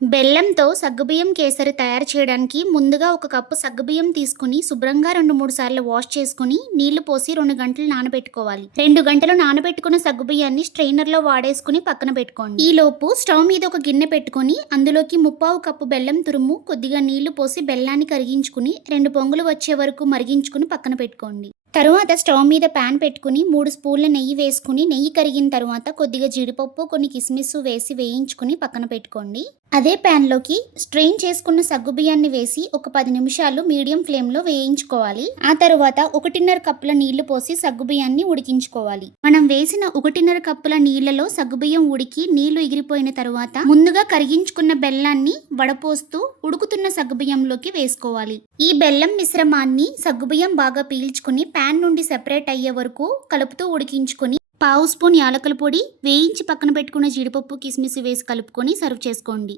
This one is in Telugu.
బెల్లంతో సగ్గుబియ్యం కేసరి తయారు చేయడానికి ముందుగా ఒక కప్పు సగ్గుబియ్యం తీసుకుని శుభ్రంగా 2-3 సార్లు వాష్ చేసుకుని నీళ్లు పోసి 2 గంటలు నానబెట్టుకోవాలి. 2 గంటలు నానబెట్టుకున్న సగ్గుబియ్యాన్ని స్ట్రైనర్లో వాడేసుకుని పక్కన పెట్టుకోండి. ఈలోపు స్టవ్ మీద ఒక గిన్నె పెట్టుకుని అందులోకి 1/4 కప్పు బెల్లం తురుము, కొద్దిగా నీళ్లు పోసి బెల్లాన్ని కరిగించుకుని 2 పొంగులు వచ్చే వరకు మరిగించుకుని పక్కన పెట్టుకోండి. తరువాత స్టవ్ మీద ప్యాన్ పెట్టుకుని 3 స్పూన్ల నెయ్యి వేసుకుని నెయ్యి కరిగిన తర్వాత కొద్దిగా జీడిపప్పు, కొన్ని కిస్మిస్ వేసి వేయించుకుని పక్కన పెట్టుకోండి. అదే ప్యాన్లోకి స్ట్రెయిన్ చేసుకున్న సగ్గుబియ్యాన్ని వేసి ఒక 10 నిమిషాలు మీడియం ఫ్లేమ్లో వేయించుకోవాలి. ఆ తర్వాత 1.5 కప్పుల నీళ్లు పోసి సగ్గుబియ్యాన్ని ఉడికించుకోవాలి. మనం వేసిన 1.5 కప్పుల నీళ్లలో సగ్గుబియ్యం ఉడికి నీళ్లు ఎగిరిపోయిన తర్వాత ముందుగా కరిగించుకున్న బెల్లాన్ని వడపోస్తూ ఉడుకుతున్న సగ్గుబియ్యంలోకి వేసుకోవాలి. ఈ బెల్లం మిశ్రమాన్ని సగ్గుబియ్యం బాగా పీల్చుకుని ప్యాన్ నుండి సెపరేట్ అయ్యే వరకు కలుపుతూ ఉడికించుకొని 1/2 స్పూన్ యాలకుల పొడి, వేయించి పక్కన పెట్టుకున్న జీడిపప్పు, కిస్మిస్ వేసి కలుపుకొని సర్వ్ చేసుకోండి.